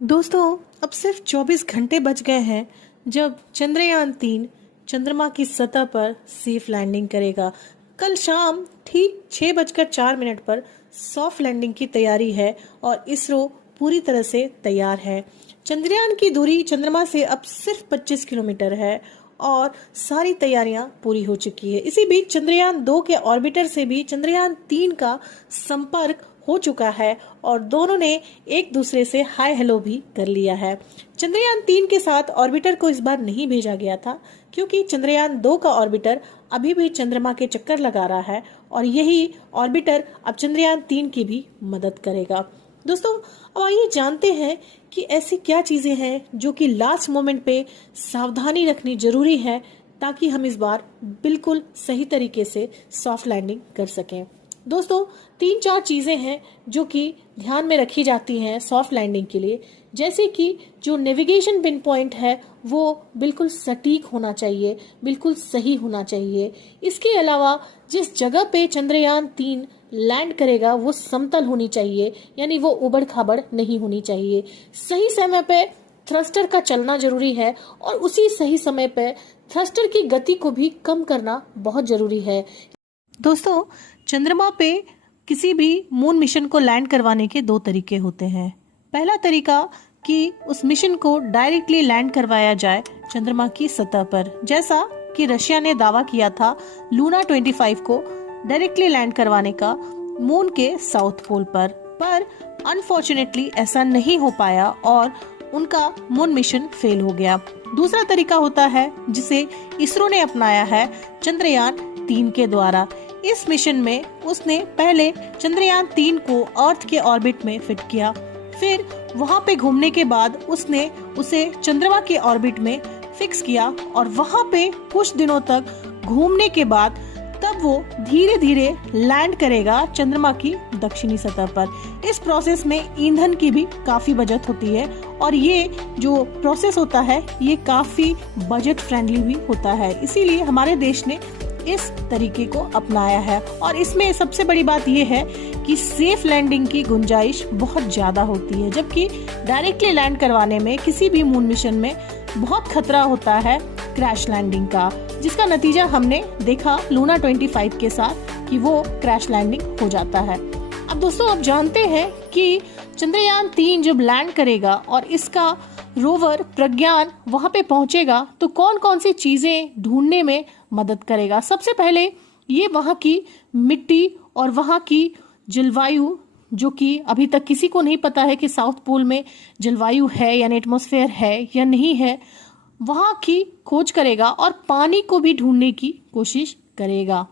दोस्तों, अब सिर्फ 24 घंटे बच गए हैं जब चंद्रयान 3 चंद्रमा की सतह पर सेफ लैंडिंग करेगा। कल शाम ठीक 6:04 पर सॉफ्ट लैंडिंग की तैयारी है और इसरो पूरी तरह से तैयार है। चंद्रयान की दूरी चंद्रमा से अब सिर्फ 25 किलोमीटर है और सारी तैयारियां पूरी हो चुकी है। इसी बीच चंद्रयान 2 के ऑर्बिटर से भी चंद्रयान 3 का संपर्क हो चुका है और दोनों ने एक दूसरे से हाय हेलो भी कर लिया है। चंद्रयान 3 के साथ ऑर्बिटर को इस बार नहीं भेजा गया था क्योंकि चंद्रयान 2 का ऑर्बिटर अभी भी चंद्रमा के चक्कर लगा रहा है और यही ऑर्बिटर अब चंद्रयान 3 की भी मदद करेगा। दोस्तों, अब आइए जानते हैं कि ऐसी क्या चीजें हैं जो कि लास्ट मोमेंट पे सावधानी रखनी जरूरी है ताकि हम इस बार बिल्कुल सही तरीके से सॉफ्ट लैंडिंग कर सकें। दोस्तों, 3-4 चीजें हैं जो कि ध्यान में रखी जाती हैं सॉफ्ट लैंडिंग के लिए, जैसे कि जो नेविगेशन पिन पॉइंट है वो बिल्कुल सटीक होना चाहिए, बिल्कुल सही होना चाहिए। इसके अलावा जिस जगह पे चंद्रयान 3 लैंड करेगा वो समतल होनी चाहिए, यानी वो उबड़ खाबड़ नहीं होनी चाहिए। सही समय पे थ्रस्टर का चलना जरूरी है और उसी सही समय पे थ्रस्टर की गति को भी कम करना बहुत जरूरी है। दोस्तों, चंद्रमा पे किसी भी मून मिशन को लैंड करवाने के 2 तरीके होते हैं। पहला तरीका कि उस मिशन को डायरेक्टली लैंड करवाया जाए चंद्रमा की सतह पर, जैसा कि रशिया ने दावा किया था लूना 25 को डायरेक्टली लैंड करवाने का मून के साउथ पोल पर अनफॉर्चुनेटली ऐसा नहीं हो पाया और उनका मून मिशन फेल हो गया। दूसरा तरीका होता है जिसे इसरो ने अपनाया है चंद्रयान 3 के द्वारा। इस मिशन में उसने पहले चंद्रयान 3 को अर्थ के ऑर्बिट में फिट किया, फिर वहां पे घूमने के बाद उसने उसे चंद्रमा के ऑर्बिट में फिक्स किया और वहां पे कुछ दिनों तक घूमने के बाद तब वो धीरे धीरे लैंड करेगा चंद्रमा की दक्षिणी सतह पर। इस प्रोसेस में ईंधन की भी काफी बचत होती है और ये जो प्रोसेस होता है ये काफी बजट फ्रेंडली भी होता है, इसीलिए हमारे देश ने इस तरीके को अपनाया है। और इसमें सबसे बड़ी बात यह है कि सेफ लैंडिंग की गुंजाइश बहुत ज्यादा होती है, जबकि डायरेक्टली लैंड करवाने में किसी भी मून मिशन में बहुत खतरा होता है क्रैश लैंडिंग का, जिसका नतीजा हमने देखा लूना 25 के साथ कि वो क्रैश लैंडिंग हो जाता है। अब दोस्तों, आप जानते हैं कि चंद्रयान 3 जब लैंड करेगा और इसका रोवर प्रज्ञान वहां पे पहुंचेगा तो कौन कौन सी चीजें ढूंढने में मदद करेगा। सबसे पहले ये वहां की मिट्टी और वहां की जलवायु, जो कि अभी तक किसी को नहीं पता है कि साउथ पोल में जलवायु है यानी एटमॉस्फेयर है या नहीं है, वहां की खोज करेगा और पानी को भी ढूंढने की कोशिश करेगा।